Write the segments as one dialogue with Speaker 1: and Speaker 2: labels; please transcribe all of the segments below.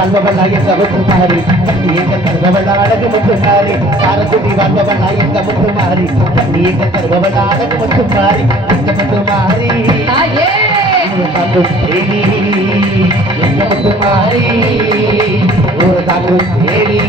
Speaker 1: எங்க முத்துமாரி கண்ணி தருபவள் அழகு முத்துமாரி சாரகுடி வாழ்பவளாய் எங்க முத்துமாரி கண்ணி தருபவள் அழகு முத்துமாரி முத்துமாரி ஒரு தேவி எங்க முத்துமாரி ஒரு தேவி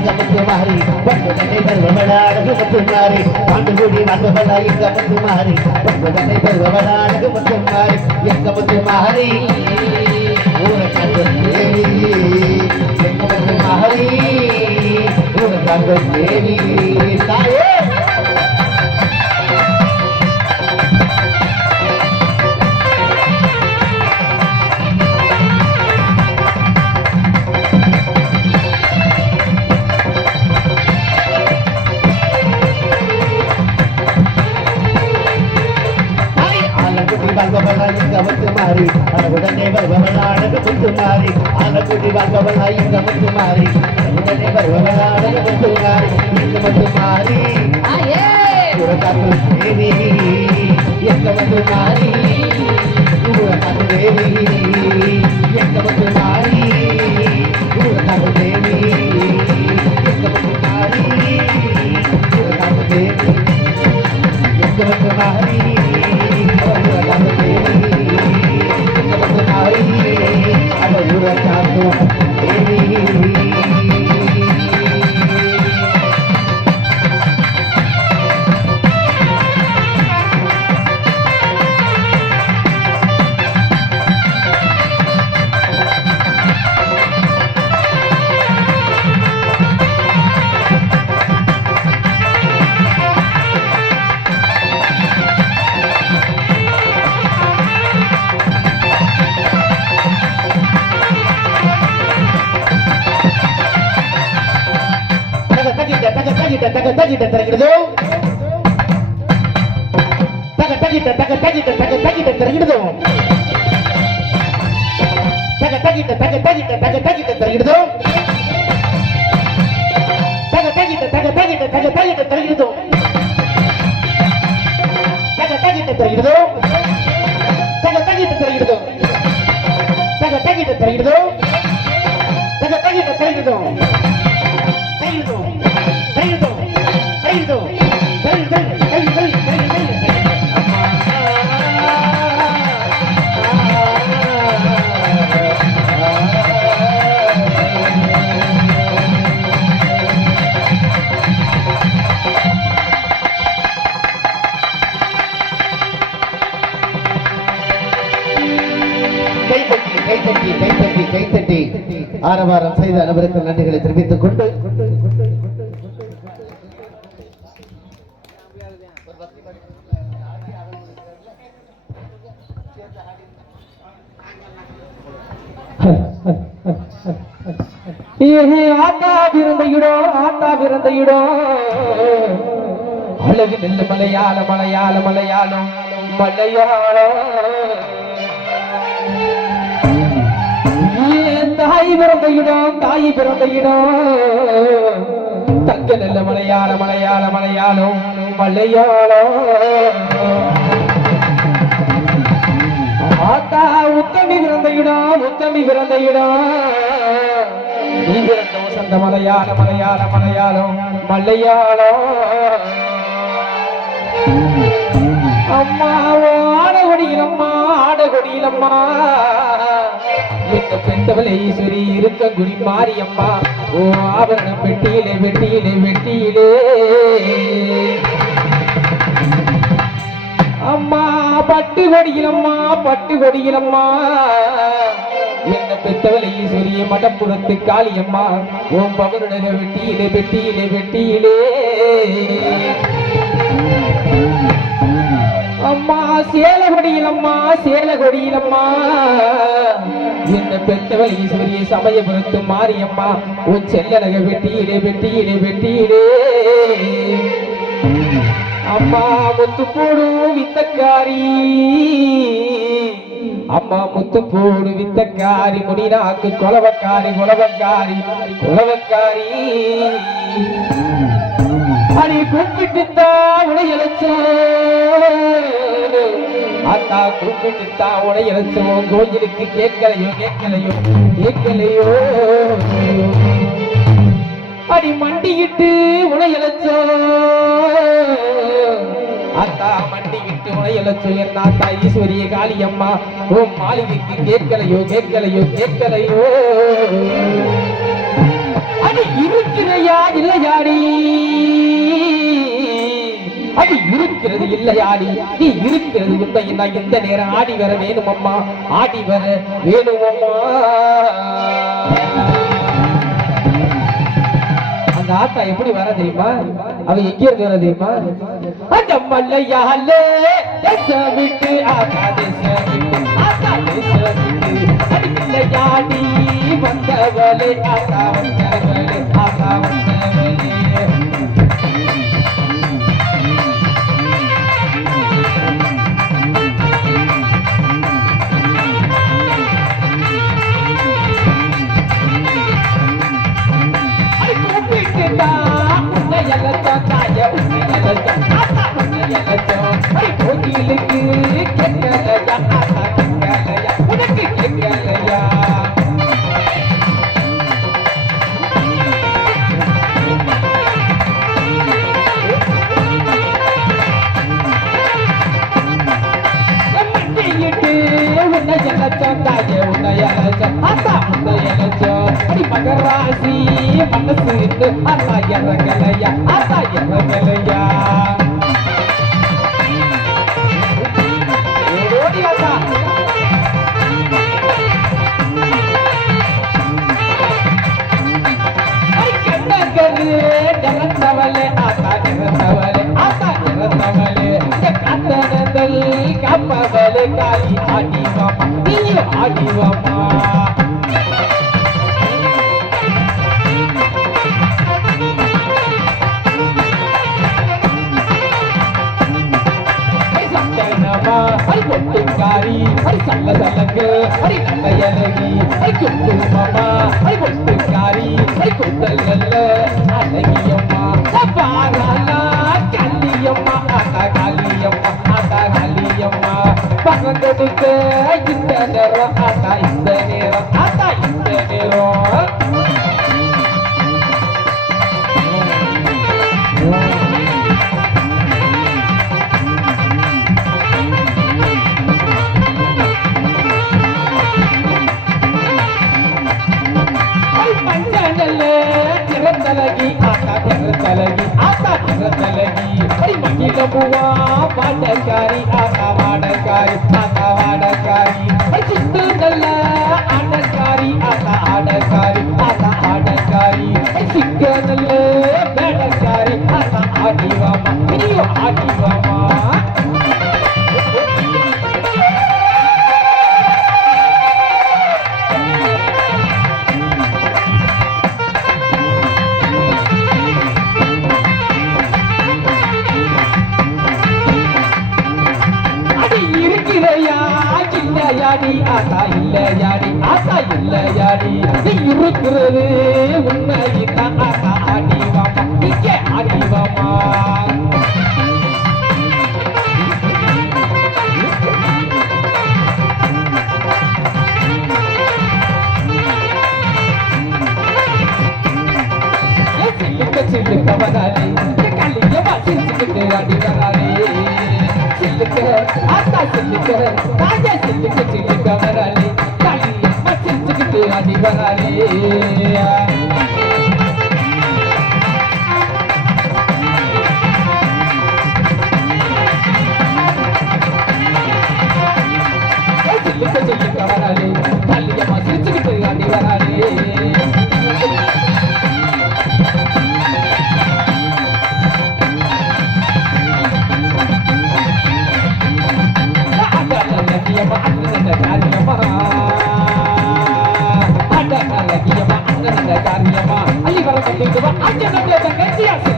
Speaker 1: வாழ்வமலாய் எங்க முத்துமாரி பட்டுதனை தருவமலாடகு முத்துமாரி பட்டுகுடி வாழ்வமலாய் எங்க முத்துமாரி பட்டுதனை தருவமலாடகு முத்துமாரி எங்க முத்துமாரி ஊர தங்கம் தேவி தேவி தாயே! ஆலக்குடி வாழ்பவளாய் எங்க முத்துமாரி உடனே வருபவளாடகு முத்துமாரி ஆலக்குடி வாழ்பவளாய் எங்க முத்துமாரி உடனே வருபவளாடகு முத்துமாரி எங்க முத்துமாரி உரகாக்கு தேவி எங்க முத்துமாரி மாறி தேவி எங்க முத்துமாரி மாறி தகிட்ட தக தகிட்ட தக தக தகிட்ட தக தகிட்ட தக தகிட்ட தரகிடுதோ தக தகிட்ட தக தகிட்ட தக தகிட்ட தரகிடுதோ தக தகிட்ட தக தகிட்ட தக தகிட்ட தரகிடுதோ தக தகிட்ட தரகிடுதோ ஆரவாரம் செய்த அனைவருக்கும் நன்றிகளை தெரிவித்துக் கொண்டு
Speaker 2: ஆத்தா பிறந்தையிடோ ஆத்தா பிறந்தையிடோ அழகு நெல்லு மலையாள மலையாள மலையாளம் மலையாளம். ஏன் தாய் பிறந்தையிடம் தாய் பிறந்தையிடம். தங்க நல்ல மலையாள மலையாள மலையாளம் மலையாளம். ஆத்தா உத்தமி பிறந்த இடம் உத்தமி பிறந்த இடம் நீ பிறந்த வசந்த மலையாள மலையாள மலையாளம் மலையாளம். அம்மா ஆடகொடியிலம்மா ஆடகொடியிலம்மா எங்க பெண்டவளை ஈஸ்வரி இருக்க குடி மாரியம்மா ஓ ஆபரணம் வெட்டியிலே வெட்டியிலே வெட்டியிலே. அம்மா பட்டு கொடியிலம்மா பட்டு கொடியிலம்மா என்ன பெத்தவளை ஈஸ்வரியே மடப்புறத்து காளியம்மா. ஓம் பவனுடக வெட்டியிலே வெட்டியிலே வெட்டியிலே. அம்மா சேலகொடியிலம்மா சேலகொடியிலம்மா சேல கொடியிலம்மா என்ன பெற்றவள் ஈஸ்வரியை சமயபுரத்து மாரியம்மா? உன் செல்லனக வெட்டியிலே வெட்டியிலே வெட்டியிலே. அம்மா முத்து போடு வித்தக்காரி. அம்மா முத்து போடு வித்தக்காரி முடினாக்கு கொலவக்காரி குலவக்காரி குலவக்காரி. அடி கூப்பிட்டு உடையலச்சோம் அத்தா உடைய உடையலச்சோம் கோயிலுக்கு கேட்கலையோ கேட்கலையோ கேட்கலையோ. அடி மண்டியிட்டு உடையலச்சோ அத்தா மண்டியிட்டு உடையலச்சோ என் ஆத்தா ஈஸ்வரிய காளியம்மா ஓ மாளிகைக்கு கேட்கலையோ கேட்கலையோ கேட்கலையோ. அடி இருக்கிறையா இல்லையாடி? அது இருக்கிறது இல்லையாடி நீ இருக்கிறது உண்மையினா இந்த நேரம் ஆடி வர வேணும் அம்மா ஆடி வர வேணும் அம்மா அந்த ஆத்தா எப்படி வர தெரியுமா? அவ எங்க இருந்து வர தெரியுமா? அந்த மல்லையாலே தேச விட்டு ஆத்தா தேச விட்டு ஆத்தா தேச விட்டு. அடிக்கலையாடி வந்தவளே ஆத்தா உன்னை எல்லச்சோம் அடி மகராசி மனசு ஆத்தா இறங்கலையா? ஆத்தா இறங்கலையா? நிறந்தவளே ஆத்தா நிறந்தவளே ஆத்தா நிறந்தவளே கத்தனதல் கப்பவளே ஆடிவாமா நீயும் ஆடிவாமா ஐ சல்ல சல்லங்கு ஐ நங்கையலகி ஐ குங்குமமா ஐ பொட்டுக்காரி ஐ குத்தல் நல்ல அழகியம்மா. பாராளா கல்லியம்மா ஆத்தா காளியம்மா ஆத்தா காளியம்மா பறந்தெடுக்க இந்த நேரம் ஆத்தா வாடக்காரி ஆத்தா வாடக்காரி ஐ சித்து நல்ல ஆடக்காரி ஆத்தா ஆடக்காரி ஆத்தா ஆடக்காரி. ஐ சிக்க நல்ல வேடக்காரி ஆத்தா ஆடிவாமா நீயும் ஆடிவாமா இல்லையாடி ஆசா இல்லையாடி நீ இருக்கிறது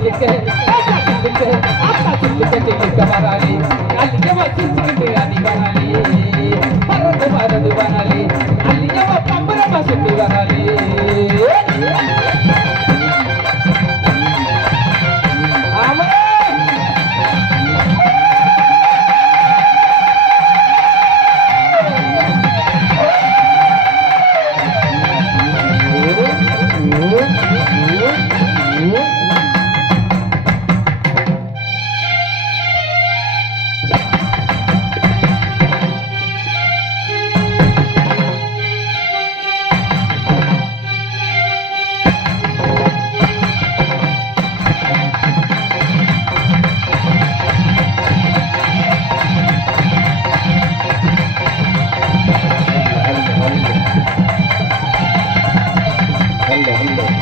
Speaker 2: Yeah. Đồ.